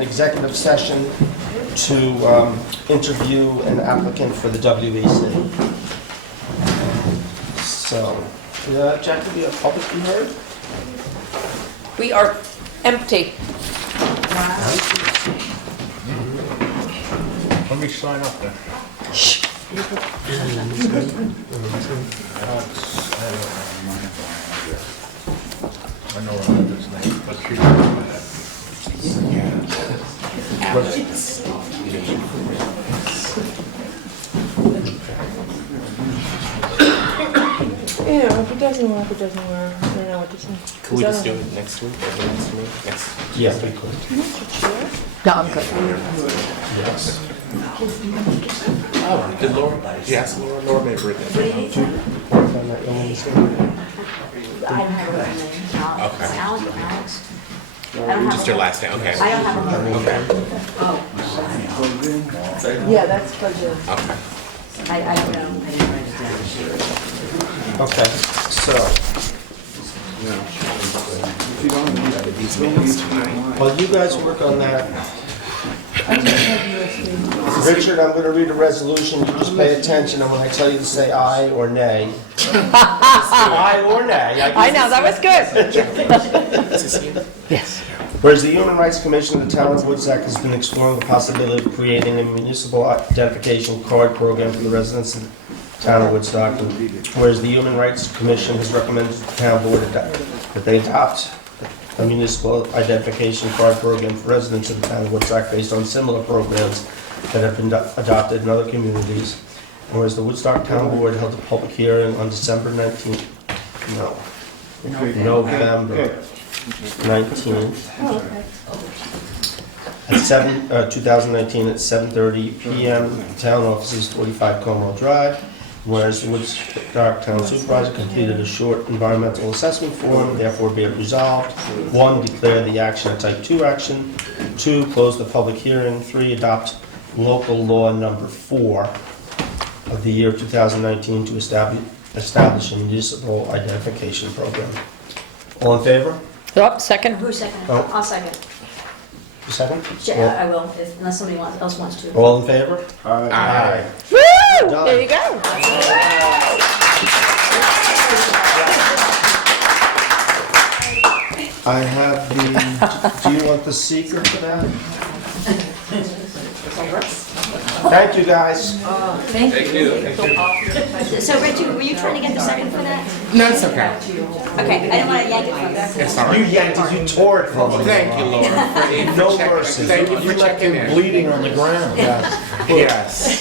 an executive session to interview an applicant for the WEC. So, Jackie, do you have public be heard? We are empty. Let me sign up there. I know his name, but she Yeah, if it doesn't work, it doesn't work. I don't know what to say. Could we just do it next week or the next week? Yes, we could. No, I'm good. Yes. Oh, did Laura, did you ask Laura? Laura may have written it. I don't have a name. Okay. It's Alex or Alex? I don't have Just a- your last name, okay. I don't have a name. Okay. Yeah, that's for the... Okay. I don't know. I didn't write it down. Okay, so, while you guys work on that, Richard, I'm going to read a resolution. You just pay attention, and when I tell you to say aye or nay, aye or nay. I know, that was good. Yes. Whereas the Human Rights Commission of the Town of Woodstock has been exploring the possibility of creating a municipal identification card program for the residents of the Town of Woodstock, and whereas the Human Rights Commission has recommended to the town board that they adopt a municipal identification card program for residents of the Town of Woodstock based on similar programs that have been adopted in other communities. And whereas the Woodstock Town Board held a public hearing on December 19th, November 19th, at 2019 at 7:30 p.m. Town offices, 45 Como Drive. Whereas the Woodstock Town Supervisor completed a short environmental assessment form, therefore be it resolved. 1, declare the action a type 2 action. 2, close the public hearing. 3, adopt local law number 4 of the year 2019 to establish a municipal identification program. All in favor? Oh, second. Who's second? Oh. I'll second. A second? Yeah, I will, unless somebody else wants to. All in favor? Aye. Woo! Done. There you go. I have the, do you want the seeker for that? Thank you, guys. Thank you. So, Richard, were you trying to get the second for that? No, it's okay. Okay, I didn't want to yank it from you. It's all You right. yanked it, you tore it from me. Thank you, Laura, for No checking. mercy. Thank you for checking in. bleeding on the ground. Yes.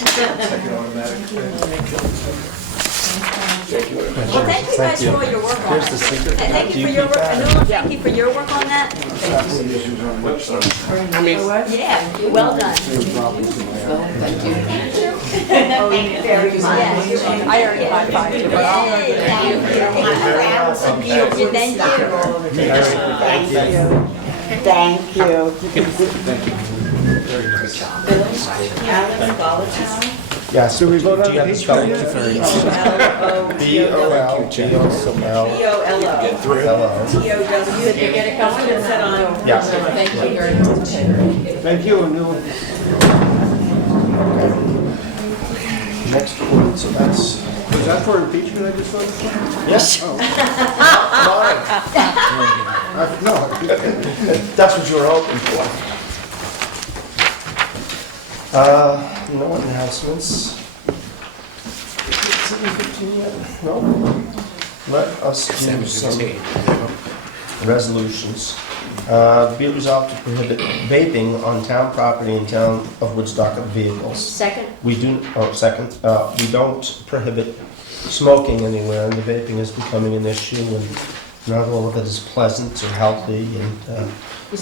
Well, thank you guys for all your work on it. Here's the secret. And thank Do you for you your keep work, that? no, thank you for your work on that. I mean, Yeah, well done. Thank you. Thank you very much. I already high-fived you, but I'll... Thank you. Thank you. Yes. Do we vote on the spelling? B-O-L-O. B-O-L-G-O-L-L. Did you get it going and set on? Yes. Thank you very much. Thank you, Anil. Next one, so that's... Was that for impeachment I just saw? Yes. No. That's what you were hoping for. No announcements. 7:15 yet? No? Let us do some 7:15. resolutions. Be it resolved to prohibit vaping on town property in town of Woodstock vehicles. Second? We don't prohibit smoking anywhere, and the vaping is becoming an issue, and not all of it is pleasant or healthy, and You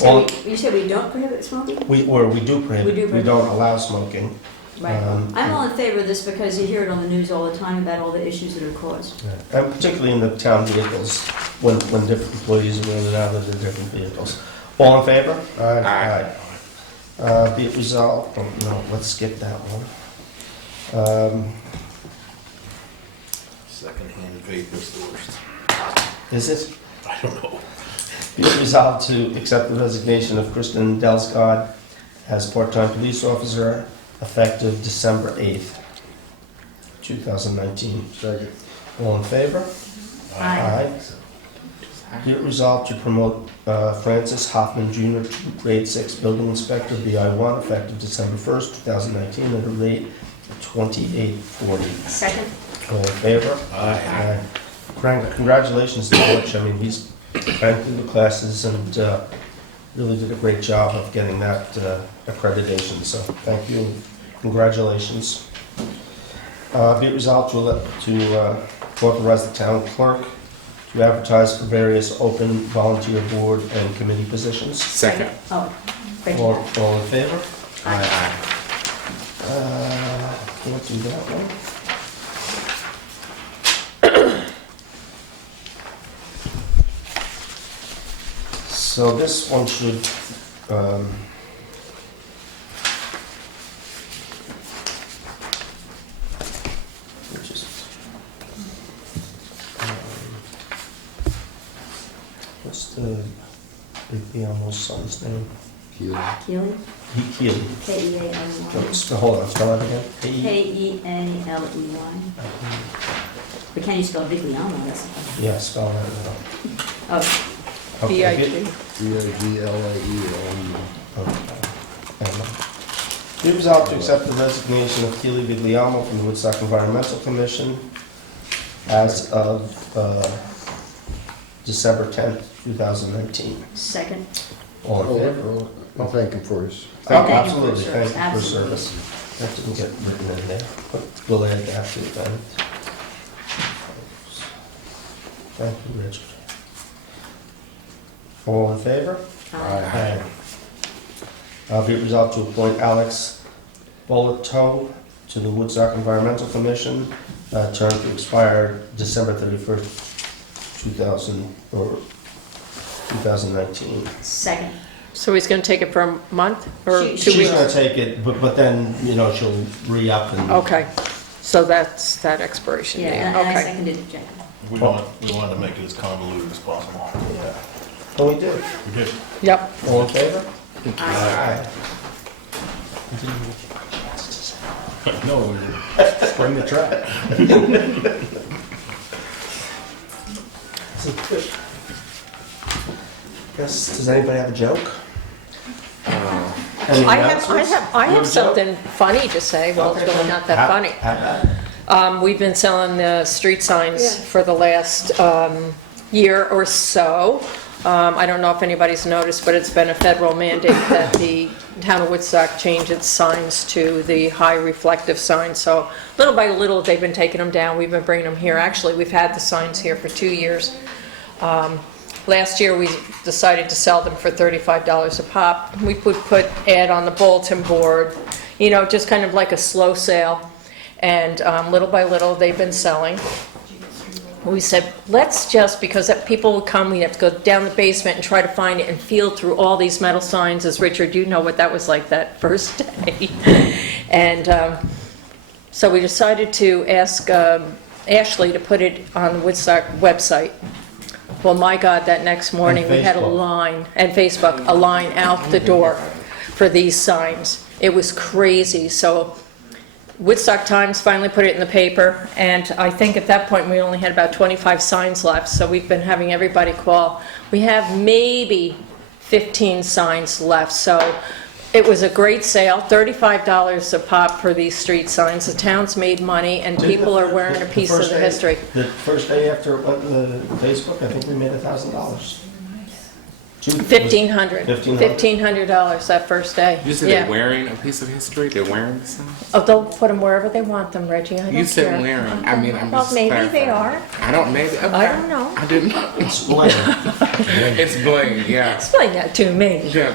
said we don't prohibit smoking? we do prohibit, we don't allow smoking. Right. I'm all in favor of this because you hear it on the news all the time about all the issues that are caused. And particularly in the town vehicles, when different employees are in and out of the different vehicles. All in favor? Aye. Be it resolved, oh, no, let's skip that one. Secondhand vape is the worst. Is it? I don't know. Be it resolved to accept the resignation of Kristen Delsgaard as part-time police officer effective December 8th, 2019. Second. All in favor? Aye. Be it resolved to promote Francis Hoffman Jr. to grade 6 building inspector, BI1, effective December 1st, 2019, at a rate of $28.40. Second. All in favor? Aye. Congratulations to Butch. I mean, he's been through the classes and really did a great job of getting that accreditation, so thank you. Congratulations. Be it resolved to authorize the town clerk to advertise for various open volunteer board and committee positions. Second. Oh, thank All you. all in favor? Aye. Can't do that one. So this one should, which is, what's the almost son's name? Keely? Keely. K-E-A-L-E-Y. Hold on, spell that again. K-E-A-L-E-Y. But can you spell Vigliano? That's Yeah, spell that out. Oh, Okay, B-I-G. B-I-G-L-A-E-L-E. Be resolved to accept the resignation of Keely Vigliamo from the Woodstock Environmental Commission as of December 10th, 2019. second. All in favor? Oh, I'll thank him for his. Thank you for Absolutely, service, thank you for absolutely. service. That didn't get written in there, but we'll add that to the end. Thank you, Richard. All in favor? Aye. Be it resolved to appoint Alex Bolito to the Woodstock Environmental Commission, term to expire December 31st, 2019. Second. So he's gonna take it for a month or She- 2 She's weeks? gonna take it, but then, she'll re-up and. Okay, so that's that expiration Yeah, date, and I okay. seconded it, Jack. We wanted to make it as convoluted as possible. Yeah. Oh, we did. We did. Yep, All in favor? Aye. No, we didn't. Spring the trap. Yes, does anybody have a joke? I have something funny to say, well, it's really not that funny. We've been selling the street signs for the last year or so. I don't know if anybody's noticed, but it's been a federal mandate that the town of Woodstock change its signs to the high reflective signs. So little by little, they've been taking them down. We've been bringing them here. Actually, we've had the signs here for 2 years. Last year, we decided to sell them for $35 a pop. We would put ad on the bulletin board, just kind of like a slow sale. And little by little, they've been selling. We said, let's just, because people would come, we'd have to go down the basement and try to find it and feel through all these metal signs. As Richard, you know what that was like that first day. And so we decided to ask Ashley to put it on the Woodstock website. Well, my God, that next morning, And we had a Facebook. line, and Facebook, a line out the door for these signs. It was crazy. So Woodstock Times finally put it in the paper, and I think at that point we only had about 25 signs left, so we've been having everybody call. We have maybe 15 signs left, so it was a great sale, $35 a pop for these street signs. The town's made money, and people are wearing a piece of the history. The first day after it went to Facebook, I think we made $1,000. $1,500. $1,500. $1,500 that first day. You said Yeah. they're wearing a piece of history? They're wearing the sign? Oh, they'll put them wherever they want them, Reggie. I don't care. You said wearing. I mean, I'm Well, just maybe they clarifying. are. I don't, maybe. Okay. I don't know. I didn't know. Explain. It's bling, yeah. Explain that to me. Yeah.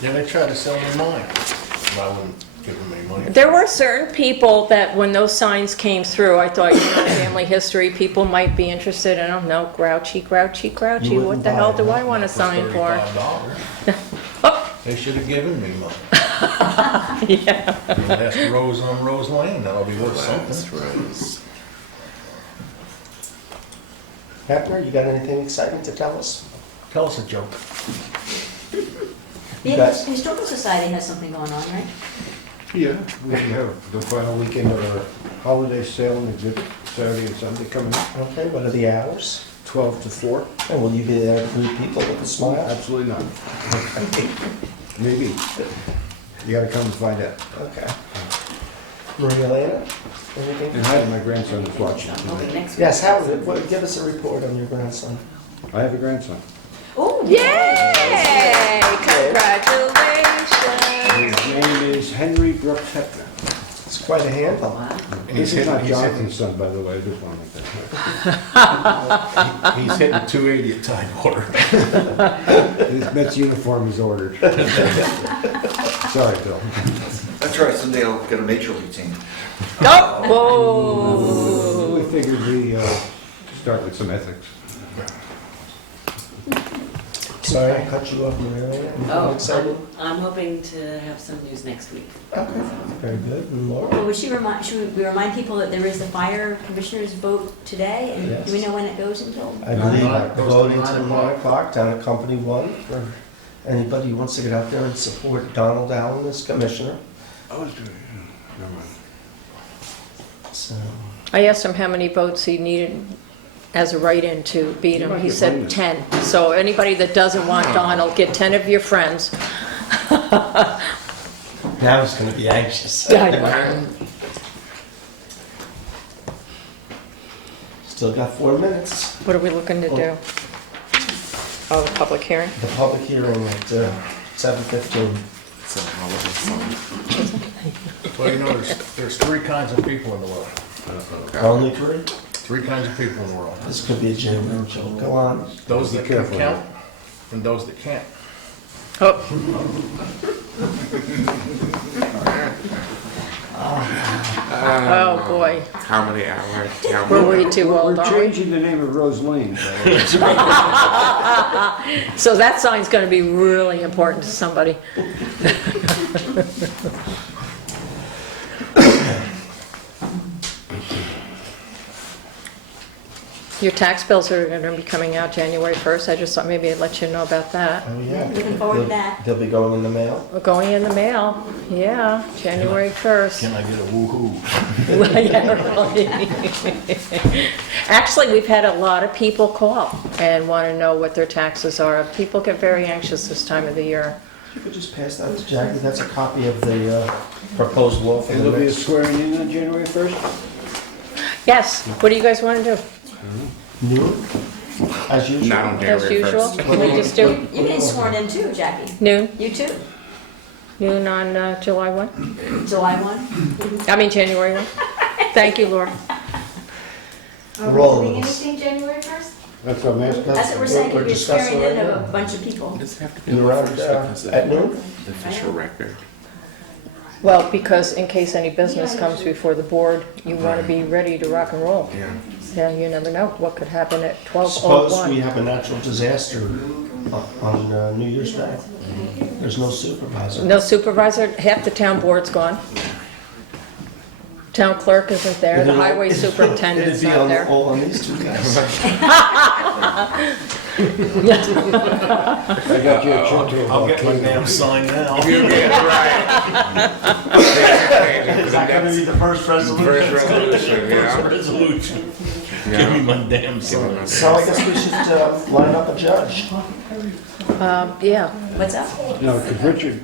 Yeah, they tried to sell me mine. But I wouldn't give them any money. There were certain people that when those signs came through, I thought, family history, people might be interested. I don't know, grouchy. You What wouldn't the buy hell it, do huh? I want to sign for? $35. They should have given me money. Yeah. That's rows on Rose Lane, that'll be worth That's something. Rose. Hepner, you got anything exciting to tell us? Tell us a joke. The You guys- Historical Society has something going on, right? Yeah, we have the final weekend of our holiday sale and exhibit, Saturday and Sunday coming up, Okay, what are the hours? 12 to 4. And will you be there to greet people with a smile? Absolutely not. Maybe. You gotta come and find out. Okay. Maria Elena? Anything? And hi, my grandson is watching Okay, tonight. next week. Yes, how is it? Give us a report on your grandson. I have a grandson. Oh, Yay! Congratulations! His name is Henry Brooks Hefner. It's quite a handle. This is not he's Jonathan's son, by the way, I just want to make that He's hitting 280 at Tidewater. clear. His Mets uniform is ordered. Sorry, Bill. That's right, someday I'll get a major league team. Oh, whoa! We figured we start with some ethics. Sorry, I cut you off, Maria Elena. Anything Oh, exciting? I'm hoping to have some news next week. Okay, very good. And Laura? Well, should we remind people that there is the fire commissioners vote today? And Yes. do we know when it goes until? I believe Nine. voting till 9 o'clock down at Company 1 for anybody who wants to get out there and support Donald Allen as commissioner. I was doing, never mind. So, I asked him how many votes he needed as a write-in to beat You him. might He get said write-in. 10. So anybody that doesn't want Donald, get 10 of your friends. now he's going to be anxious. Still got 4 minutes. What are we looking to do? Oh, the public hearing? The public hearing at 7:15. It's a holiday song. Well, you know, there's three kinds of people in the world. Only 3? Three kinds of people in the world. This could be a jailroad joke. Go on. Those Be that can careful. count and those that can't. Oh, oh, boy. How many hours? How We're many? way too We're old, aren't we? changing the name of Rose Lane. by the way. So that sign's gonna be really important to somebody. Your tax bills are gonna be coming out January 1st. I just thought maybe I'd let you know about that. Oh, yeah. Looking forward to that. They'll be going in the mail. We're going in the mail, yeah, January 1st. Can I get a woo-hoo? Yeah, really. Actually, we've had a lot of people call and want to know what their taxes are. People get very anxious this time of the year. You could just pass that to Jackie. That's a copy of the proposed law for And the there'll be a next. swearing in on January 1st? Yes, what do you guys want to do? Noon, as usual. Not on As January usual? 1st. Can we just do You get sworn in too, Jackie. noon? You too. Noon on July 1? July 1. I mean, January 1. Thank you, Laura. Roll with us. anything January 1st? That's what I'm asking. That's what we're saying, We're we're discussing swearing in right of now. a bunch of people. Does it have to be You on around the first because of at noon? the official record? Well, because in case any business comes before the board, you want to be ready to rock and roll. Yeah. Yeah, you never know what could happen at Suppose we 12:01. have a natural disaster on New Year's Day. There's no supervisor. No supervisor, half the town board's gone. Town clerk isn't there, the highway superintendent's It'd be not on- there. all on these two guys. I got you a check here. I'll get my damn sign now. Yeah, right. Is that gonna be the first resolution? First resolution, yeah. Resolution. Give me my damn sign. So I guess we should line up a judge. Yeah, What's up? No, because Richard,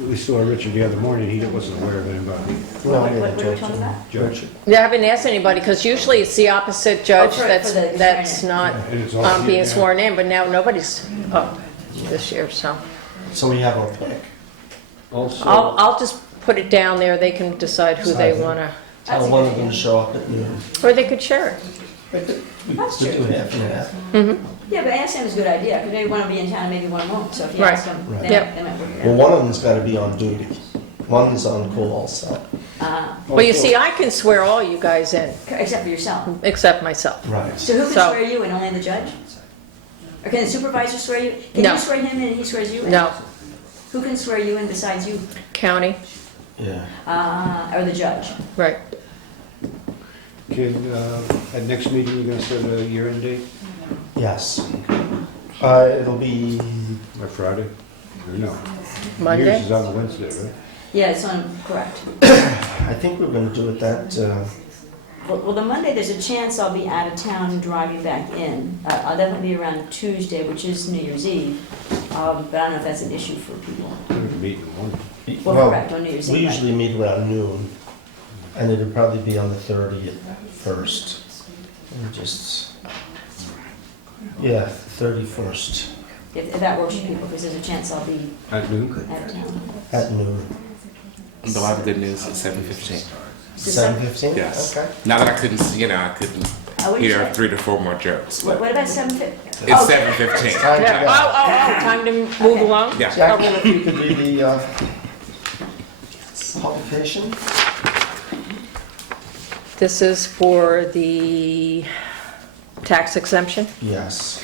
we saw Richard the other morning, he wasn't aware of anybody. No, What I are we didn't talking about? Judge. yeah, I haven't asked anybody, because usually it's the opposite judge for that's the not And it's all- being yeah. sworn in, but now nobody's up this year, so. So we have our pick. Also, I'll just put it down there, they can decide who they wanna, Tell one of them to show up at noon. or they could share it. We could That's do true. half and half. Yeah, but ASM is a good idea, because maybe one will be in town and maybe one won't, so if you Right. ask them, Right. they Yep. they might work it Well, out. one of them's gotta be on duty. One's on call, so. Well, you see, I can swear all you guys in, Except for yourself. except myself. Right. So who can So- swear you and only the judge? Or can the supervisor swear you? Can No. you swear him in and he swears you in? No, Who can swear you in besides you? county, Yeah. Or the judge? right. can, at next meeting, you're gonna set a year-end date, Yes. It'll be by Friday? Or no? Monday? Yours is on Wednesday, right? Yeah, it's on, correct. I think we're gonna do it that, Well, the Monday, there's a chance I'll be out of town driving back in. I'll definitely be around Tuesday, which is New Year's Eve, but I don't know if that's an issue for people. We can meet in the morning. Well, well, correct, on New Year's Eve. we right. usually meet around noon, and it'll probably be on the 30th first. And just, yeah, 31st If that works for people, because there's a chance I'll be At noon? out of town. at noon. Though I have good news at 7:15. 7:15? Yes. Okay. Now that I couldn't, I couldn't What'd you hear say? 3 to 4 more jokes. What But about 7:50? it's 7:15. Time to Yeah. go. Time to move along? Yeah. Jacqueline, if you could read the publication? This is for the tax exemption. Yes.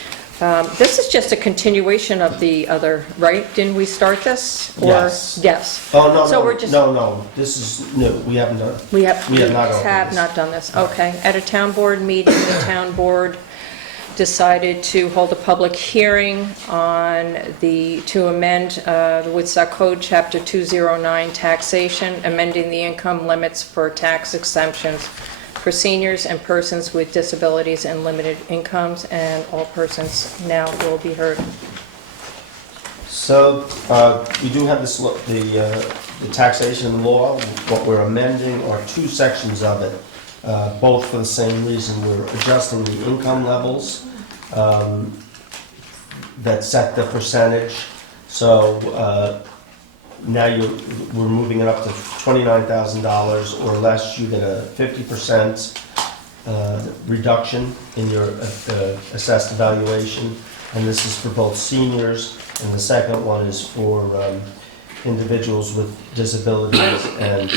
This is just a continuation of the other, right? Didn't we start this? Or- Yes. Yes. Oh, no, So we're just- no, this is new, we haven't done. We have We have not opened have this. not done this, okay. At a town board meeting, the town board decided to hold a public hearing to amend the Woodstock Code, Chapter 209, taxation, amending the income limits for tax exemptions for seniors and persons with disabilities and limited incomes, and all persons now will be heard. So, we do have this, the taxation law. What we're amending are two sections of it, both for the same reason. We're adjusting the income levels that set the percentage. So, now we're moving it up to $29,000 or less. You get a 50% reduction in your assessed evaluation. And this is for both seniors, and the second one is for individuals with disabilities and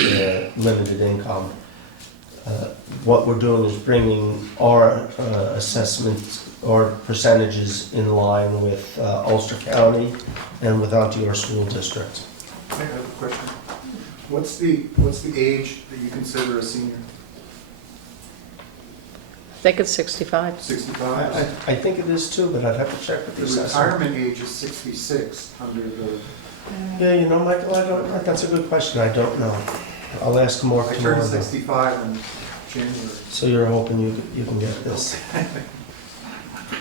limited income. What we're doing is bringing our assessment or percentages in line with Ulster County and with Ontario School District. I have a question. What's the age that you consider a senior? I think it's 65. 65? I think it is too, but I'd have to check with the The assessor. retirement age is 66 under the, Yeah, you know, Michael, that's a good question, I don't know. I'll ask Mark I tomorrow. turned 65 in January. So you're hoping you can get this?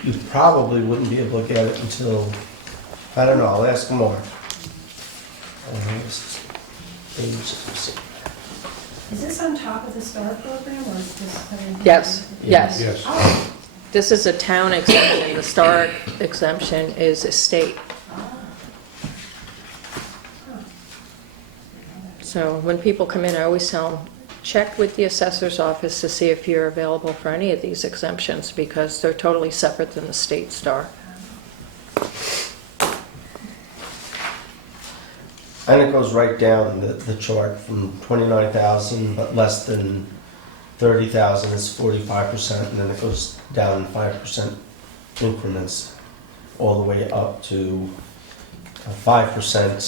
You probably wouldn't be able to get it until, I don't know, I'll ask Mark. Is this on top of the STAR program, or is this? Yes, yes. Yes. Oh, This is a town exemption. The STAR exemption is a state. So when people come in, I always tell them, check with the assessor's office to see if you're available for any of these exemptions, because they're totally separate than the state STAR. And it goes right down the chart from 29,000, but less than 30,000 is 45%, and then it goes down in 5% increments all the way up to 5%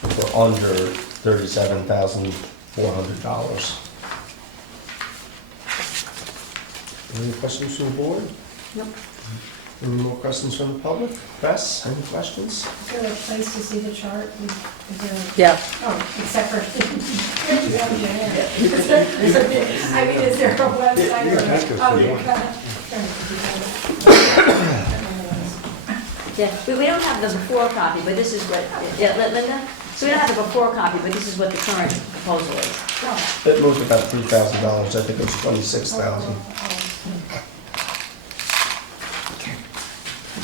for under $37,400. Any questions from the board? Nope. Any more questions from the public? Press, any questions? is there a place to see the chart? Is there, Yeah, oh, except for, I mean, is there a website? You can ask us Oh, if you you want. can. Yeah, we don't have the before copy, but this is what, yeah, Linda? So we don't have the before copy, but this is what the current proposal is. It moved about $3,000, I think it was $26,000.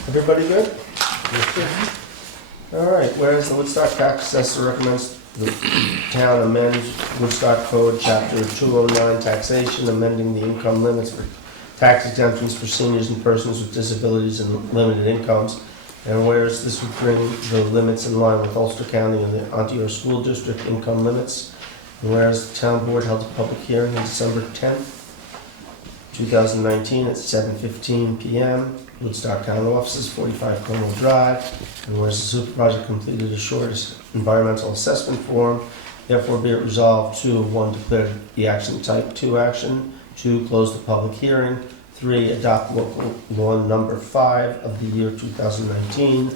Everybody good? All right, whereas the Woodstock tax assessor recommends the town amend Woodstock Code, Chapter 209, taxation, amending the income limits for tax exemptions for seniors and persons with disabilities and limited incomes. And whereas this would bring the limits in line with Ulster County and the Ontario School District income limits. And whereas the town board held a public hearing on December 10th, 2019 at 7:15 p.m. Woodstock Town Offices, 45 Cornwall Drive. And whereas the supervisor completed a short environmental assessment form, therefore be it resolved to, 1, declare the action type 2 action, 2, close the public hearing, 3, adopt local law number 5 of the year 2019,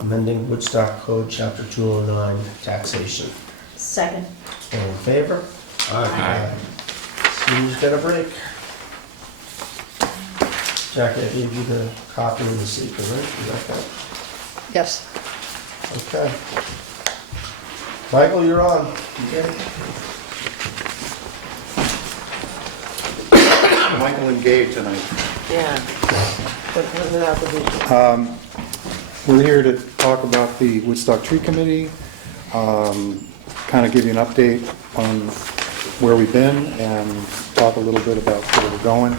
amending Woodstock Code, Chapter 209, taxation. Second. All in favor? Aye. Steve's got a break. Jackie, I gave you the copy of the secret, right? You got that? Yes. Okay. Michael, you're on. Michael and Gabe tonight. Yeah. Without the vision. We're here to talk about the Woodstock Tree Committee, kind of give you an update on where we've been and talk a little bit about where we're going.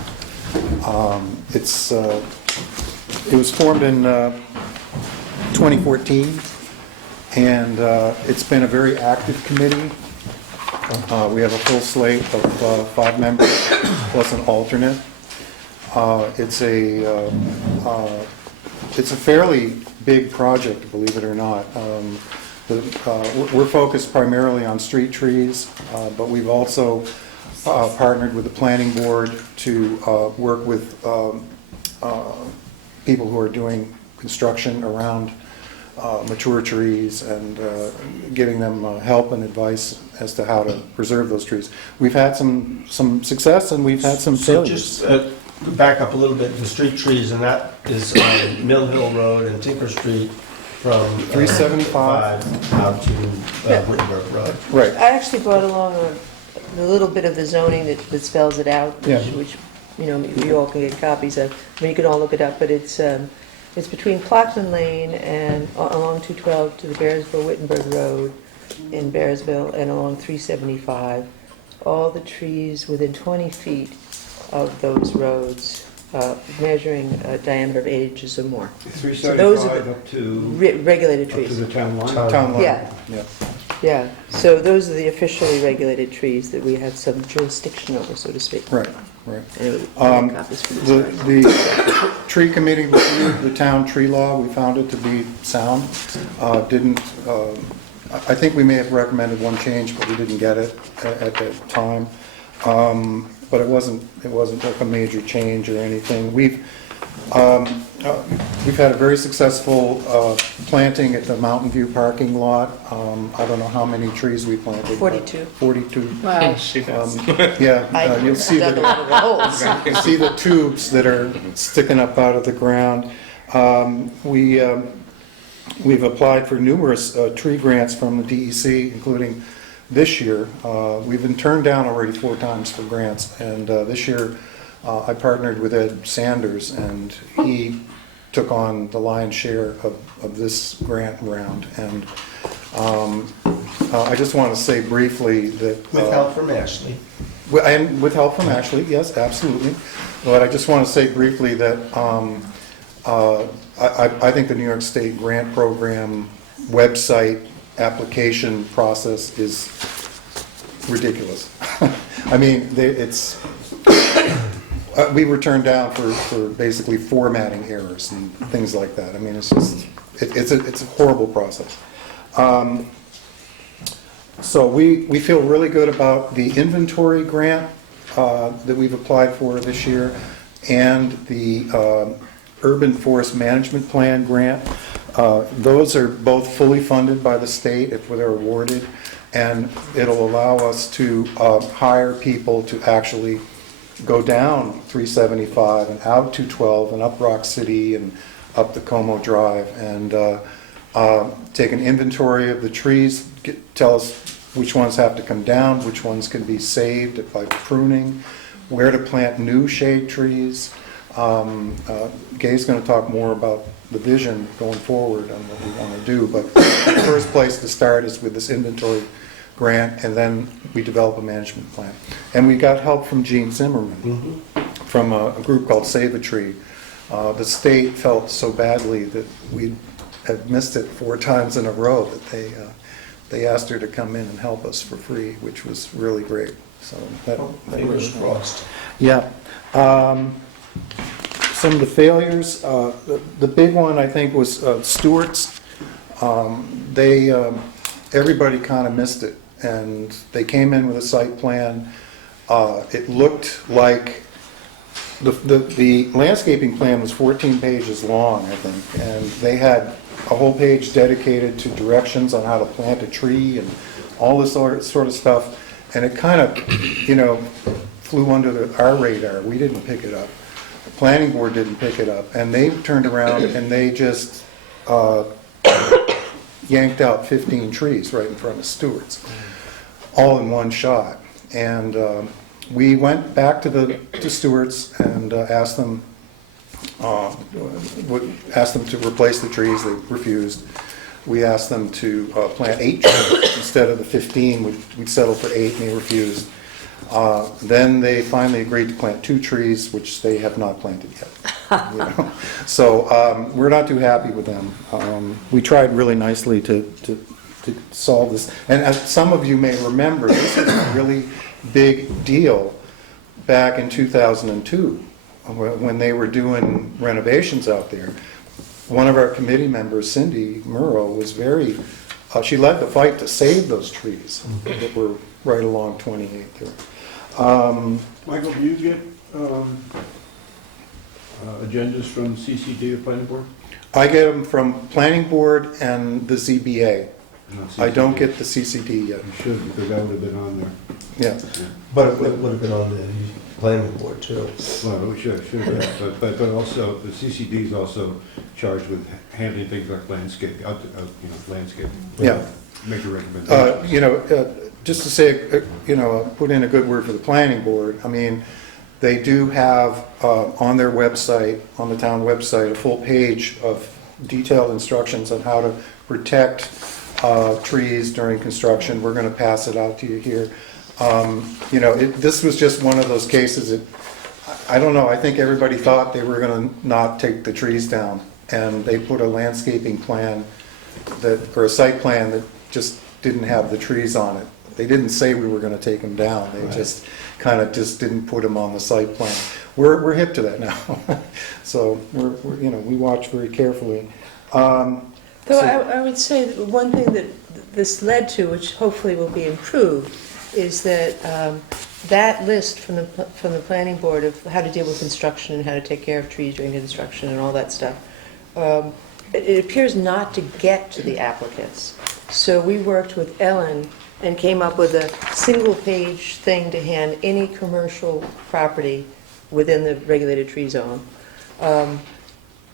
It was formed in 2014, and it's been a very active committee. We have a full slate of 5 members plus an alternate. It's a fairly big project, believe it or not. We're focused primarily on street trees, but we've also partnered with the planning board to work with people who are doing construction around mature trees and giving them help and advice as to how to preserve those trees. We've had some success and we've had some So failures. just back up a little bit, the street trees, and that is Mill Hill Road and Tinker Street from 375 out to Wittenberg Road. Right. I actually brought along a little bit of the zoning that spells it out, Yeah. which, you know, you all can get copies of. I mean, you can all look it up, but it's between Plaquemine Lane and along 212 to the Bearsville-Wittenberg Road in Bearsville and along 375. All the trees within 20 feet of those roads, measuring a diameter of 8 inches or more. 375 up to, Regulated up to trees. the town line? Town line. Yeah. Yeah. Yeah, so those are the officially regulated trees that we have some jurisdiction over, so to speak. Right, right. Anyway, copies for The, this. the tree committee reviewed the town tree law. We found it to be sound. I think we may have recommended one change, but we didn't get it at the time. But it wasn't like a major change or anything. We've had a very successful planting at the Mountain View parking lot. I don't know how many trees we planted. but 42. 42. Wow. Yeah, you'll see dug a lot of the holes. you can see the tubes that are sticking up out of the ground. We've applied for numerous tree grants from the DEC, including this year. We've been turned down already 4 times for grants, and this year I partnered with Ed Sanders, and he took on the lion's share of this grant round. And I just want to say briefly that... With help from Ashley. And with help from Ashley, yes, absolutely. But I just want to say briefly that I think the New York State Grant Program website application process is ridiculous. I mean, we were turned down for basically formatting errors and things like that. I mean, it's just, it's a horrible process. So we feel really good about the inventory grant that we've applied for this year and the Urban Forest Management Plan grant. Those are both fully funded by the state if they're awarded, and it'll allow us to hire people to actually go down 375 and out 212 and up Rock City and up the Como Drive and take an inventory of the trees, tell us which ones have to come down, which ones can be saved by pruning, where to plant new shade trees. Gay's going to talk more about the vision going forward on what we want to do, but the first place to start is with this inventory grant, and then we develop a management plan. And we got help from Gene Zimmerman from a group called Save a Tree. The state felt so badly that we had missed it 4 times in a row that they asked her to come in and help us for free, which was really great. So that Fingers crossed. yeah. Some of the failures, the big one I think was Stewart's. Everybody kind of missed it, and they came in with a site plan. It looked like The landscaping plan was 14 pages long, I think, and they had a whole page dedicated to directions on how to plant a tree and all this sort of stuff, and it kind of, flew under our radar. We didn't pick it up. The planning board didn't pick it up, and they turned around and they just yanked out 15 trees right in front of Stewart's, all in one shot. And we went back to Stewart's and asked them to replace the trees. They refused. We asked them to plant 8 trees instead of the 15. We'd settled for 8, and they refused. Then they finally agreed to plant 2 trees, which they have not planted yet. So we're not too happy with them. We tried really nicely to solve this. And as some of you may remember, this was a really big deal back in 2002 when they were doing renovations out there. One of our committee members, Cindy Murrow, was she led the fight to save those trees that were right along 28 there. Michael, do you get agendas from CCD, the planning board? I get them from planning board and the ZBA. No, I don't CCD. get the CCD yet. You should, because that would have been on there. Yeah. But it would have been on the planning board too. Well, we should have, but also, the CCD is also charged with handling things like landscape, landscaping. Yeah. Make a recommendation. Just to say, put in a good word for the planning board. I mean, they do have on their website, on the town website, a full page of detailed instructions on how to protect trees during construction. We're going to pass it out to you here. This was just one of those cases that, I don't know, I think everybody thought they were going to not take the trees down. And they put a landscaping plan or a site plan that just didn't have the trees on it. They didn't say we were going to take them down. They just kind of didn't put them on the site plan. We're hip to that now. So we watch very carefully. Though I would say that one thing that this led to, which hopefully will be improved, is that that list from the planning board of how to deal with construction and how to take care of trees during construction and all that stuff, it appears not to get to the applicants. So we worked with Ellen and came up with a single-page thing to hand any commercial property within the regulated tree zone,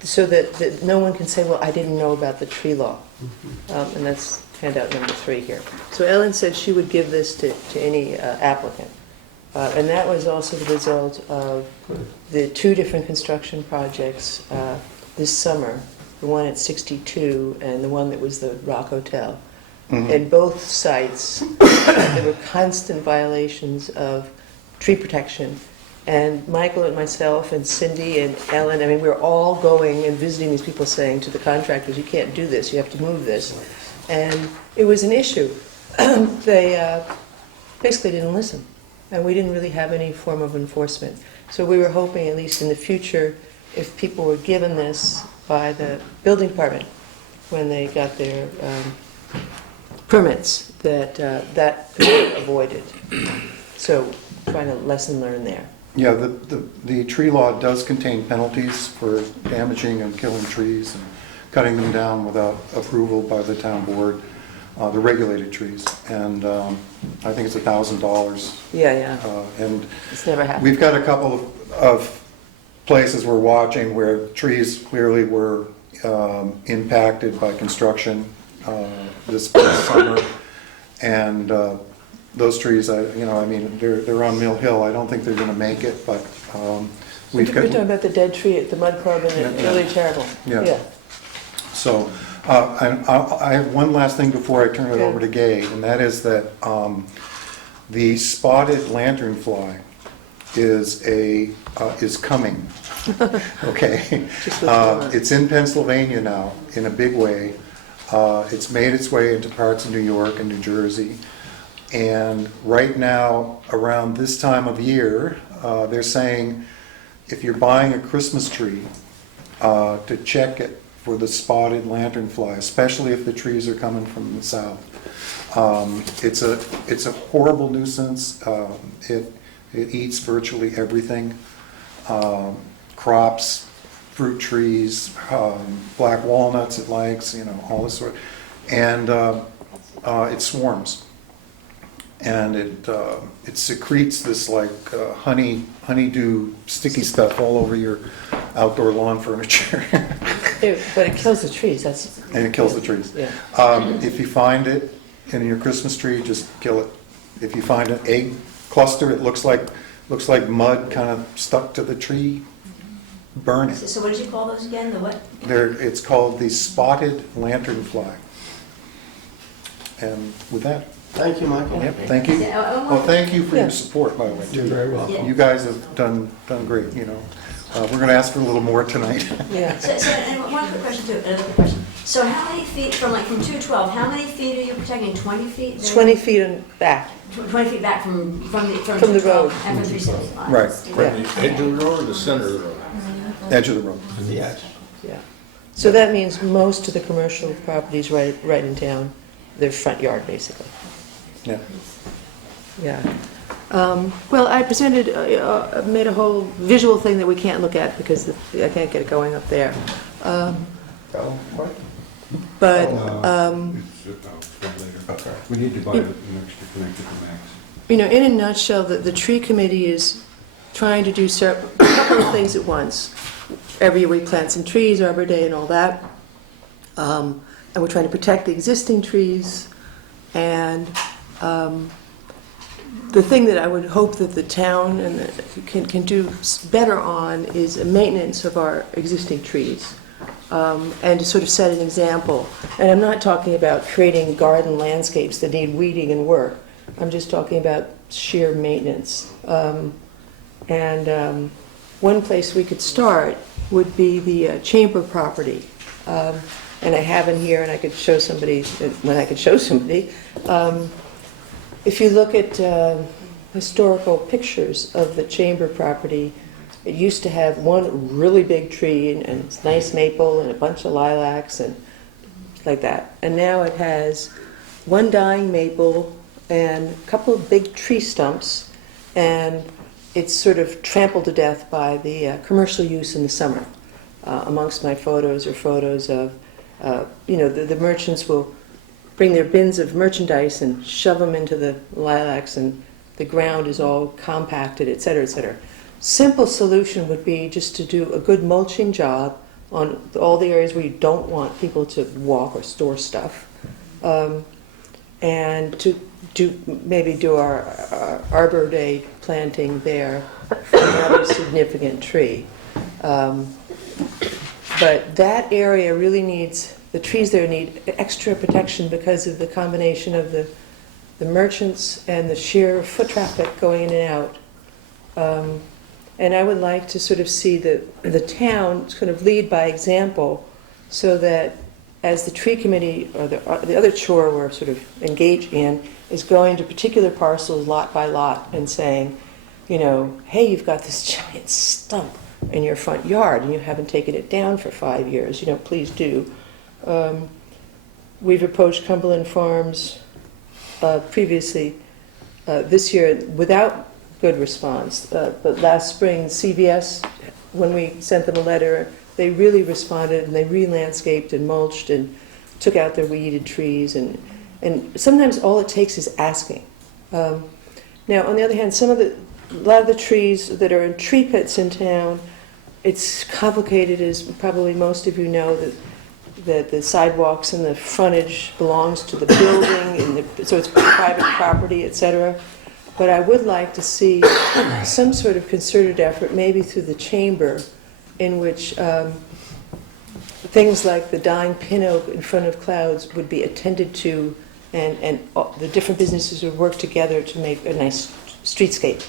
so that no one can say, well, I didn't know about the tree law. And that's handout number 3 here. So Ellen said she would give this to any applicant. And that was also the result of the 2 different construction projects this summer, the one at 62 and the one that was the Rock Hotel. Mm-hmm. In both sites, there were constant violations of tree protection. And Michael and myself and Cindy and Ellen, we were all going and visiting these people saying to the contractors, you can't do this, you have to move this. And it was an issue. They basically didn't listen. And we didn't really have any form of enforcement. So we were hoping, at least in the future, if people were given this by the building department when they got their permits, that could be avoided. So trying to lesson learn there. Yeah, the tree law does contain penalties for damaging and killing trees and cutting them down without approval by the town board, the regulated trees. And I think it's $1,000. Yeah. And it's never happened. We've got a couple of places we're watching where trees clearly were impacted by construction this summer. And those trees, they're on Mill Hill. I don't think they're going to make it, but we're talking about the dead tree at the Mud Club, and it's really terrible. Yeah. So I have one last thing before I turn it over to Gay, and that is that the spotted lanternfly is coming. Okay, it's in Pennsylvania now in a big way. It's made its way into parts of New York and New Jersey. And right now, around this time of year, they're saying if you're buying a Christmas tree, to check it for the spotted lanternfly, especially if the trees are coming from the south. It's a horrible nuisance. It eats virtually everything. crops, fruit trees, black walnuts it likes, all this sort. And it swarms. And it secretes this like honeydew sticky stuff all over your outdoor lawn furniture. But it kills the trees, that's... And it kills the trees. Yeah. If you find it in your Christmas tree, just kill it. If you find an egg cluster, it looks like mud kind of stuck to the tree, burn it. So what did you call those again, the what? It's called the spotted lanternfly. And with that, Thank you, Michael. yep, thank you. Well, thank you for Yeah. your support, by the way, too. You're very welcome. You guys have done great, We're going to ask for a little more tonight. Yeah. So, and one quick question too, another quick question. So how many feet from 212, how many feet are you protecting, 20 feet? 20 feet in back. 20 feet back from the From the 212 road. and from 375. Right, Yeah. Edge of the road or the center of the road? edge of the road. The edge. Yeah. So that means most of the commercial properties right in town, their front yard, basically. Yeah. Yeah. Well, I presented, made a whole visual thing that we can't look at because I can't get it going up there. But, It's one later. We need to buy an extra connector to Max. in a nutshell, the tree committee is trying to do a couple of things at once. Every year we plant some trees, Arbor Day and all that. And we're trying to protect the existing trees. And the thing that I would hope that the town can do better on is a maintenance of our existing trees. And to sort of set an example. And I'm not talking about creating garden landscapes that need weeding and work. I'm just talking about sheer maintenance. One place we could start would be the chamber property. And I have in here, and I could show somebody, when I could show somebody. If you look at historical pictures of the chamber property, it used to have one really big tree and it's nice maple and a bunch of lilacs and like that. And now it has one dying maple and a couple of big tree stumps, and it's sort of trampled to death by the commercial use in the summer. Amongst my photos are photos of, the merchants will bring their bins of merchandise and shove them into the lilacs, and the ground is all compacted, et cetera, et cetera. Simple solution would be just to do a good mulching job on all the areas where you don't want people to walk or store stuff, and to maybe do our Arbor Day planting there for another significant tree. But that area really needs, the trees there need extra protection because of the combination of the merchants and the sheer foot traffic going in and out. And I would like to sort of see the town kind of lead by example, so that as the tree committee or the other chore we're sort of engaged in is going to particular parcels lot by lot and saying, hey, you've got this giant stump in your front yard and you haven't taken it down for 5 years, please do. We've approached Cumberland Farms previously this year without good response. But last spring, CVS, when we sent them a letter, they really responded and they re-landscaped and mulched and took out their weeded trees. And sometimes all it takes is asking. Now, on the other hand, a lot of the trees that are in tree pits in town, it's complicated, as probably most of you know, that the sidewalks and the frontage belongs to the building, so it's private property, etc. But I would like to see some sort of concerted effort, maybe through the chamber, in which things like the dying pin oak in front of Clouds would be attended to, and the different businesses would work together to make a nice streetscape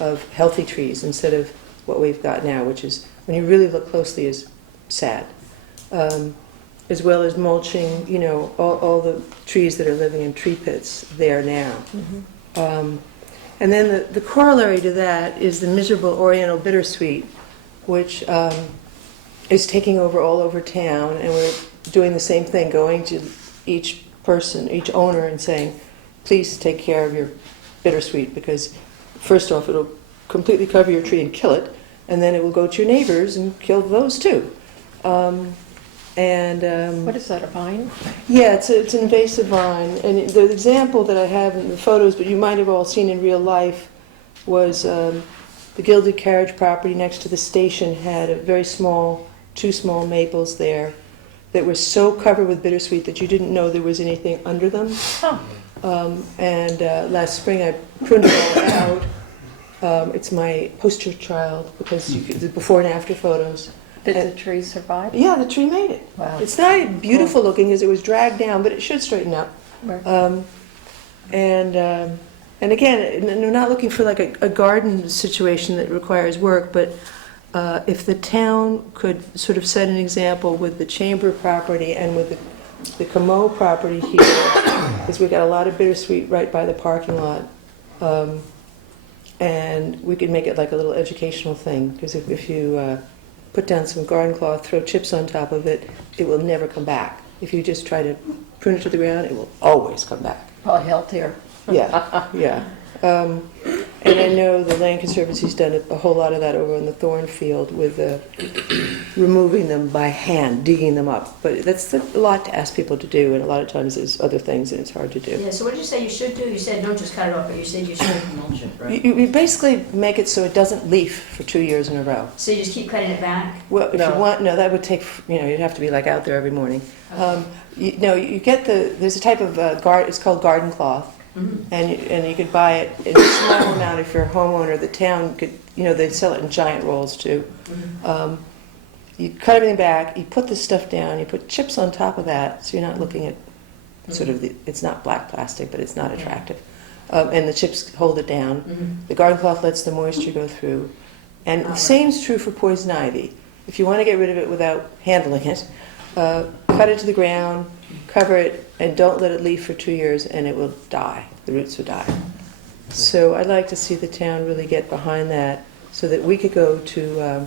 of healthy trees instead of what we've got now, which is, when you really look closely, is sad. As well as mulching, all the trees that are living in tree pits there now. Mm-hmm. And then the corollary to that is the miserable Oriental bittersweet, which is taking over all over town, and we're doing the same thing, going to each person, each owner, and saying, please take care of your bittersweet, because first off, it'll completely cover your tree and kill it, and then it will go to your neighbors and kill those too. What is that, a vine? Yeah, it's an invasive vine, and the example that I have in the photos, but you might have all seen in real life, was the Gilded Carriage property next to the station had a very small, 2 small maples there that were so covered with bittersweet that you didn't know there was anything under them. Last spring I pruned it all out. It's my poster child because the before and after photos. Did the tree survive? Yeah, the tree made it. Wow. It's not beautiful looking because it was dragged down, but it should straighten out. Right. And again, we're not looking for like a garden situation that requires work, but if the town could sort of set an example with the Chamber property and with the Camo property here, because we've got a lot of bittersweet right by the parking lot, and we could make it like a little educational thing, because if you put down some garden cloth, throw chips on top of it, it will never come back. If you just try to prune it to the ground, it will always come back. Probably healthier. Yeah, yeah. And I know the Land Conservancy's done a whole lot of that over in the Thornfield with removing them by hand, digging them up. But that's a lot to ask people to do, and a lot of times there's other things and it's hard to do. Yeah, so what did you say you should do? You said don't just cut it off, but you said you should mulch it, right? You basically make it so it doesn't leaf for 2 years in a row. So you just keep cutting it back? Well, if you want, no, that would take, you'd have to be like out there every morning. You get there's a type of it's called garden cloth. Mm-hmm. And you could buy it in a small amount if you're a homeowner. The town could, they sell it in giant rolls too. Mm-hmm. You cut everything back, you put this stuff down, you put chips on top of that, so you're not looking at sort of it's not black plastic, but it's not attractive. And the chips hold it down. Mm-hmm. The garden cloth lets the moisture go through. And the same is true for poison ivy. If you want to get rid of it without handling it, cut it to the ground, cover it, and don't let it leaf for 2 years, and it will die. The roots will die. So I'd like to see the town really get behind that so that we could go to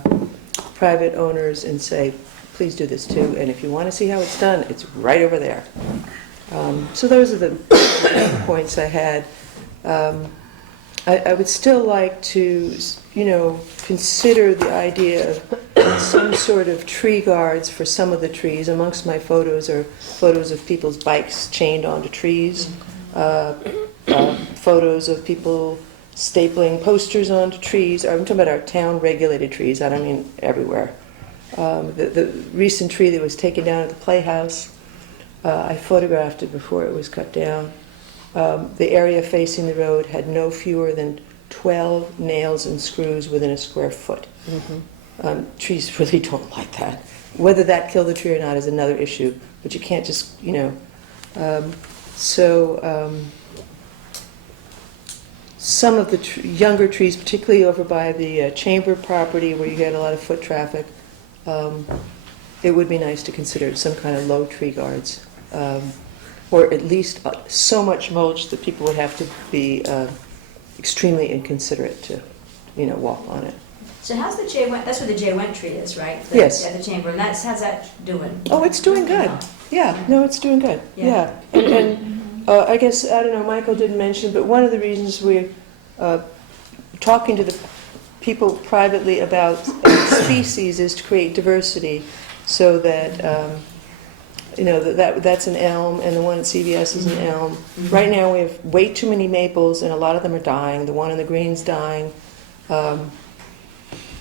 private owners and say, please do this too, and if you want to see how it's done, it's right over there. So those are the points I had. I would still like to, consider the idea of some sort of tree guards for some of the trees. Amongst my photos are photos of people's bikes chained onto trees, photos of people stapling posters onto trees. I'm talking about our town-regulated trees. I don't mean everywhere. The recent tree that was taken down at the Playhouse, I photographed it before it was cut down. The area facing the road had no fewer than 12 nails and screws within a square foot. Mm-hmm. Trees really don't like that. Whether that killed the tree or not is another issue, but you can't just, some of the younger trees, particularly over by the Chamber property where you get a lot of foot traffic, it would be nice to consider some kind of low tree guards. Or at least so much mulch that people would have to be extremely inconsiderate to, walk on it. So how's the Jay Went, that's where the Jay Went tree is, right? Yes. At the Chamber, and how's that doing? Oh, it's doing good. Yeah, no, it's doing good. Yeah. And I guess, I don't know, Michael didn't mention, but one of the reasons we're talking to the people privately about species is to create diversity so that, that's an elm, and the one at CVS is an elm. Mm-hmm. Right now we have way too many maples, and a lot of them are dying. The one in the green's dying.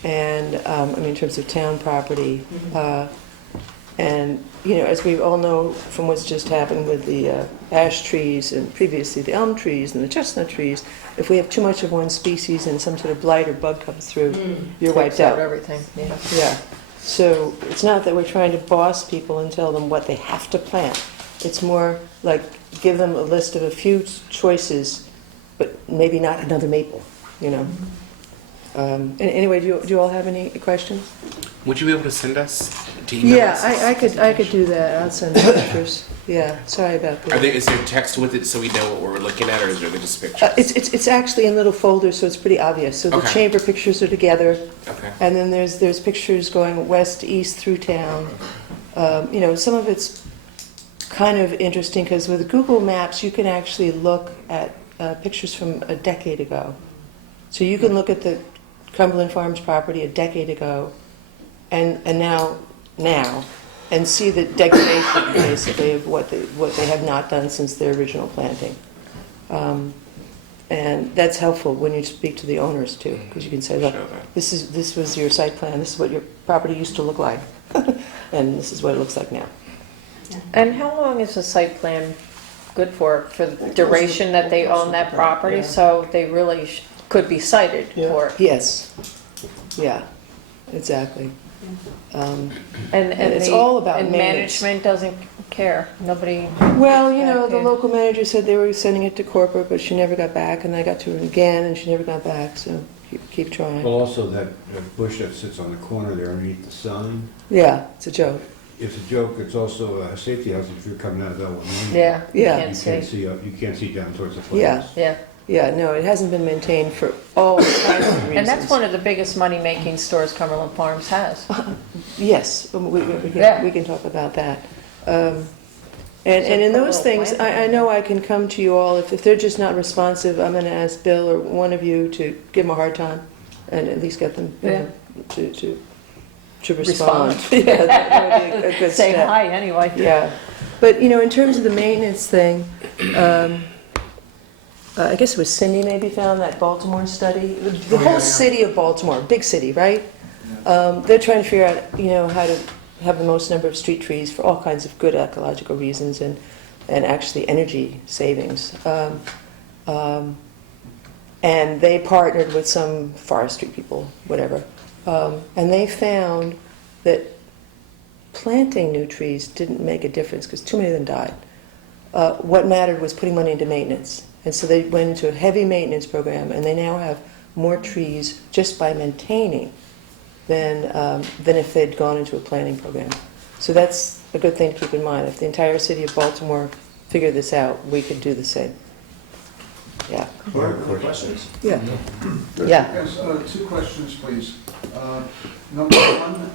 In terms of town property. As we all know from what's just happened with the ash trees and previously the elm trees and the chestnut trees, if we have too much of one species and some sort of blight or bug comes through, you're wiped out. Everything. Yeah. Yeah. So it's not that we're trying to boss people and tell them what they have to plant. It's more like give them a list of a few choices, but maybe not another maple, Anyway, do you all have any questions? Would you be able to send us to email Yeah, us? I could do that. I'll send pictures. Yeah, sorry about that. Is there text with it so we know what we're looking at, or is there just pictures? It's actually in little folders, so it's pretty obvious. So the Okay. Chamber pictures are together, Okay. and then there's pictures going west to east through town. Some of it's kind of interesting because with Google Maps you can actually look at pictures from a decade ago. So you can look at the Cumberland Farms property a decade ago, and now, and see the degradation basically of what they have not done since their original planting. And that's helpful when you speak to the owners too, because you can say, look, Show that. this was your site plan, this is what your property used to look like, and this is what it looks like now. And how long is the site plan good for the duration that they own that property? So they really could be cited for it. Yes, yeah, exactly. And it's all about and maintenance. management doesn't care. Nobody. Well, you know, the Okay. local manager said they were sending it to corporate, but she never got back, and I got to her again, and she never got back, so keep trying. Well, also that bush that sits on the corner there underneath the sign, Yeah, it's a joke. it's a joke, it's also a safety hazard if you're coming out of Elwood Lane. Yeah. Yeah. You can't see. You can't see down towards the Yeah. flames. Yeah. Yeah, no, it hasn't been maintained for all kinds of reasons. And that's one of the biggest money-making stores Cumberland Farms has. Yes, Yeah. we can talk about that. And in those things, I know I can come to you all, if they're just not responsive, I'm going to ask Bill or one of you to give them a hard time and at least get them to respond. Yeah, that would be a good Say step. hi anyway. Yeah, but you know, in terms of the maintenance thing, I guess it was Cindy maybe found that Baltimore study. The whole city of Baltimore, big city, right? They're trying to figure out, you know, how to have the most number of street trees for all kinds of good ecological reasons and actually energy savings. And they partnered with some forestry people, whatever, and they found that planting new trees didn't make a difference because too many of them died. What mattered was putting money into maintenance. And so they went into a heavy maintenance program, and they now have more trees just by maintaining than if they'd gone into a planting program. So that's a good thing to keep in mind. If the entire city of Baltimore figured this out, we could do the same. Yeah. More questions? Yeah. Yeah. Yes, two questions, please. Number one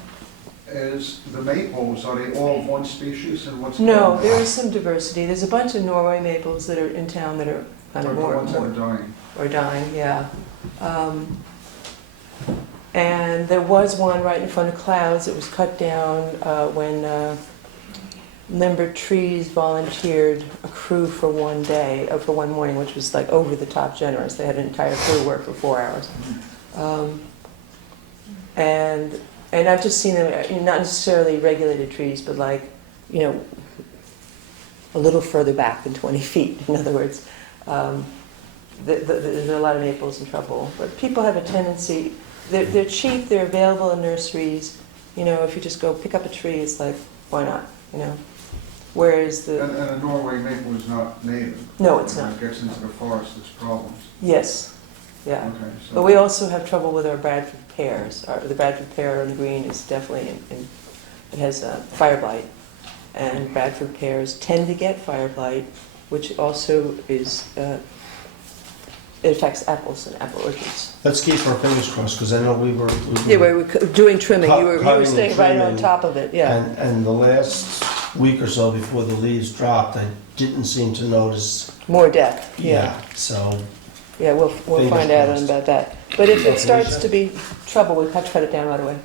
is the maples, are they all of one species and what's? No, there is some diversity. There's a bunch of Norway maples that are in town that are kind of The more ones that are dying. or dying, yeah. And there was one right in front of Clouds that was cut down when Limber Trees volunteered a crew for one day, for one morning, which was like over the top generous. They had an entire crew work for 4 hours. And I've just seen them, not necessarily regulated trees, but like, you know, a little further back than 20 feet, in other words. There are a lot of maples in trouble. But people have a tendency, they're cheap, they're available in nurseries. You know, if you just go pick up a tree, it's like, why not, you know? Whereas the... And a Norway maple is not native? No, it's When not. it gets into the forest, there's problems. Yes, yeah. Okay, so... But we also have trouble with our Bradford pears. The Bradford pear on green is definitely, it has fire blight. And Bradford pears tend to get fire blight, which also is, it affects apples and apple orchards. Let's keep our fingers crossed, because I know we were Yeah, we were doing trimming. You were Cutting and staying right on trimming. top of it, yeah. And the last week or so before the leaves dropped, I didn't seem to notice. More depth, yeah. So, Yeah, we'll Fingers find out crossed. about that. But if it starts to be trouble, we have to cut it down right away.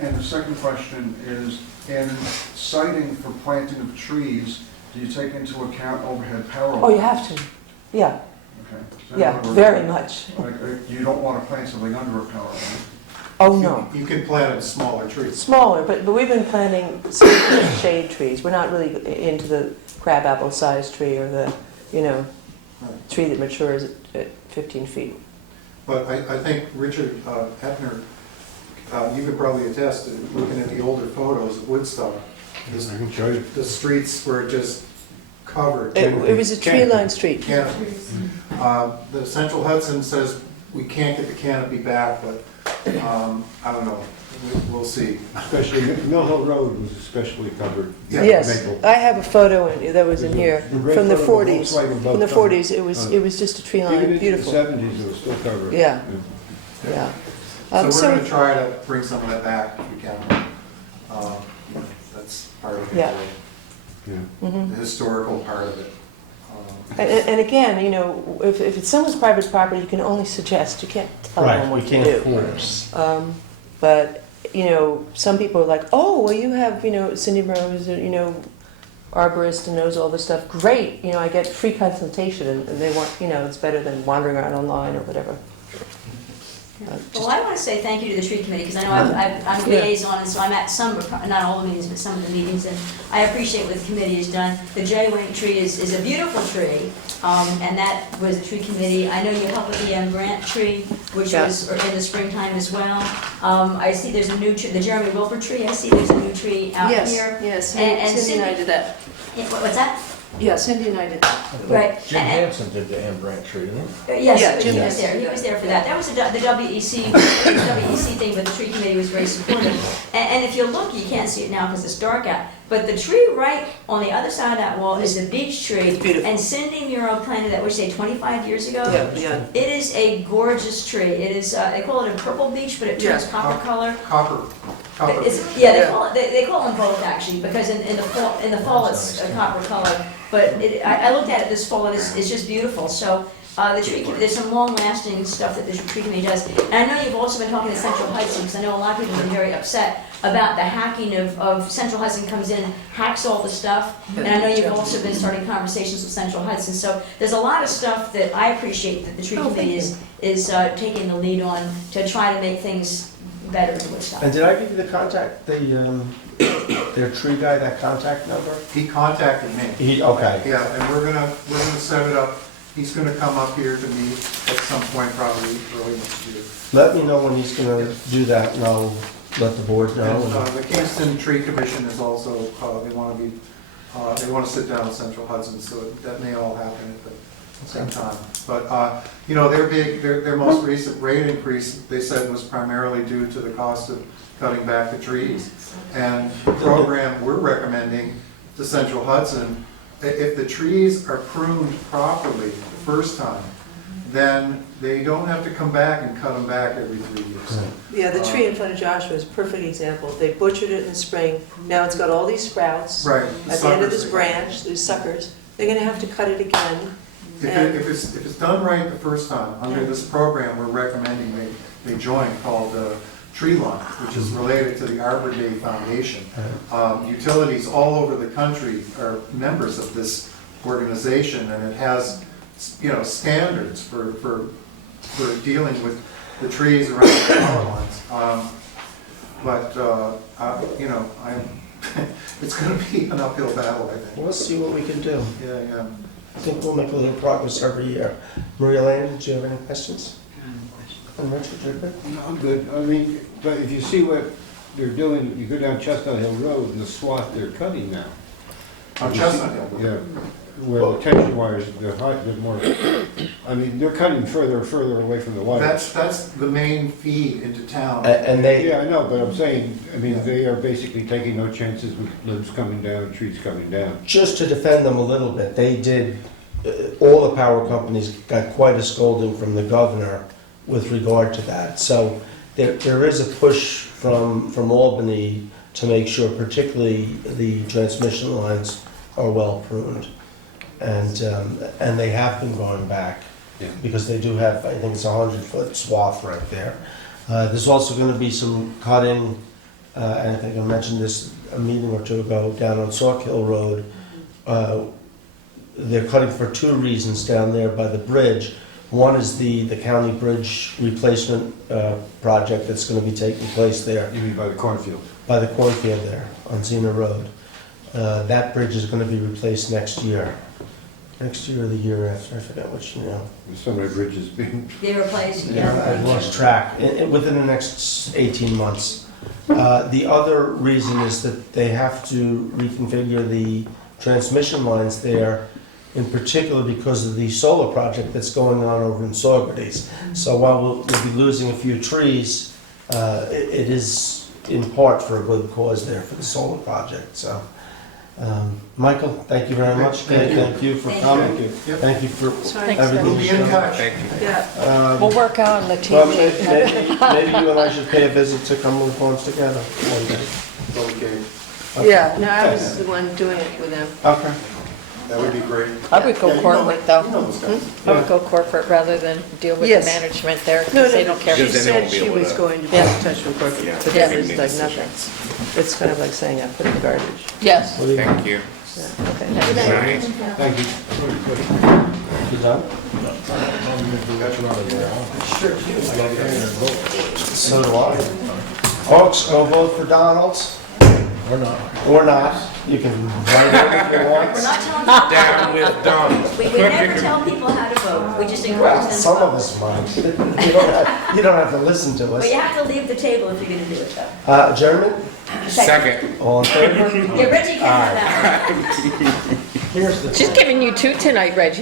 And the second question is, in siting for planting of trees, do you take into account overhead power lines? Oh, you have to, yeah, Okay. So in yeah, other words, very much. Like, you don't want to plant something under a power line. Oh, no. You can plant smaller trees. Smaller, but we've been planting shade trees. We're not really into the crabapple sized tree or the, you know, tree that matures at 15 feet. But I think Richard Hefner, you could probably attest to looking at the older photos of Woodstock. I can show you. The streets were just covered. It was a tree-lined street. Canopy. The Central Hudson says we can't get the canopy back, but I don't know. We'll see. Especially, Mill Hill Road was especially covered. Yes, Maple. I have a photo that was in here The red from the photo of 40s. Volkswagen From the above 40s, it was just a tree Even line, into the beautiful. 70s, it was still covered. Yeah. Yeah. So we're going to try to bring some of that back if we can. That's part of Yeah. Yeah. Mhm. the historical part of it. And again, you know, if it's someone's private property, you can only suggest, you can't tell them Right, what we to can't do. force. But, you know, some people are like, oh, well, you have, you know, Cindy Rose, you know, arborist and knows all this stuff. Great, you know, I get free consultation, and they want, you know, it's better than wandering around online or whatever. Well, I want to say thank you to the tree committee, because I know I'm a liaison, and so I'm at some, not all the meetings, but some of the meetings, and I appreciate what the committee has done. The J-wing tree is a beautiful tree, and that was the tree committee. I know you helped with the Grant tree, which was in the springtime as well. I see there's a new tree, the Jeremy Wilford tree, I see there's a new tree out here. Yes, And Cindy and I did that. What's that? Yeah, Cindy and I did that. Right. Jim Hansen did the Anne Brandt tree, didn't he? Yes, Yeah, he Jim was is. there, he was there for that. That was the WEC thing, but the tree committee was very supportive. And if you look, you can't see it now because it's dark out, but the tree right on the other side of that wall is a beech tree. It's beautiful. And Cindy Muro planted that, which say 25 years ago. Yeah. It is a gorgeous tree. It is, they call it a purple beech, but it turns Yeah. copper color. Copper. Yeah, they call them both actually, because in the fall it's a copper color. But I looked at it this fall, and it's just beautiful. So the tree, there's some long-lasting stuff that the tree committee does. And I know you've also been talking to Central Hudson, because I know a lot of people have been very upset about the hacking of Central Hudson comes in and hacks all the stuff. And I know you've also been starting conversations with Central Hudson. So there's a lot of stuff that I appreciate that the tree committee is taking the lead on to try to make things better in Woodstock. And did I give you the contact, their tree guy, that contact number? He contacted me. Okay. Yeah, and we're gonna set it up. He's gonna come up here to meet at some point, probably early next year. Let me know when he's gonna do that, and I'll let the board know. And the Kingston Tree Commission is also, they wanna sit down with Central Hudson, so that may all happen at the same time. But, you know, their most recent rate increase, they said, was primarily due to the cost of cutting back the trees. And the program we're recommending to Central Hudson, if the trees are pruned properly the first time, then they don't have to come back and cut them back every 3 years. Yeah, the tree in front of Joshua is a perfect example. They butchered it in the spring. Now it's got all these sprouts. Right. At the end of this branch, these suckers. They're gonna have to cut it again. If it's done right the first time, under this program, we're recommending they join, called Tree Line, which is related to the Arbor Day Foundation. Utilities all over the country are members of this organization, and it has, you know, standards for dealing with the trees around the power lines. You know, it's going to be an uphill battle, I think. We'll see what we can do. Yeah. I think we'll make a little progress every year. Maria Land, did you have any questions? And Richard, you're good? No, I'm good. I mean, but if you see what they're doing, you go down Chestnut Hill Road and the swath they're cutting now. On Chestnut Hill. Yeah, where the tension wires, they're more, I mean, they're cutting further and further away from the wires. That's the main feed into town. And they, Yeah, I know, but I'm saying, I mean, they are basically taking no chances with limbs coming down, trees coming down. just to defend them a little bit, they did, all the power companies got quite a scolding from the governor with regard to that. So there is a push from Albany to make sure particularly the transmission lines are well pruned. And they have been going back, Yeah. because they do have, I think it's a 100-foot swath right there. There's also going to be some cutting, and I think I mentioned this a meeting or two ago, down on Sauk Hill Road. They're cutting for two reasons down there by the bridge. One is the county bridge replacement project that's going to be taking place there. You mean by the cornfield? By the cornfield there on Xena Road. That bridge is going to be replaced next year. Next year or the year after, I forget which, you know. So many bridges being, They replaced, I've lost track, within the next 18 months. The other reason is that they have to reconfigure the transmission lines there, in particular because of the solar project that's going on over in Saugerties. So while we'll be losing a few trees, it is in part for a good cause there for the solar project, so. Michael, thank you very much. Thank you for coming. Thank you for Thanks, everything. We'll be in touch. Thank you. Yeah. We'll work on the Well, TV. maybe you and I should pay a visit to Cumberland Farms together one day. Okay. Okay. Yeah, no, I was the one doing it with them. Okay. That would be great. I would go Yeah, you know- corporate, though. you know those guys. I would go corporate rather than deal with the Yes. management there, No, because no, they don't care. she Because then they said won't be she able was to- going to be Yeah. in touch with corporate, Yeah. but Yeah. then it's Make like decisions. nothing. It's kind of like saying I put it in the garbage. Yes. What do you- Thank you. Yeah, okay. Good night. Thank you. You done? So do I. Folks, go vote for Donald's, Or not. or not. You can write it if you want. We're not telling people. Down with Donald. We never tell people how to vote, we just encourage Well, them to some of vote. us might. You don't have to listen to But you us. have to leave the table if you're gonna do it though. Adjournment? Second. All in favor? Yeah, Reggie can have that one. Here's the. She's giving you two tonight, Reggie.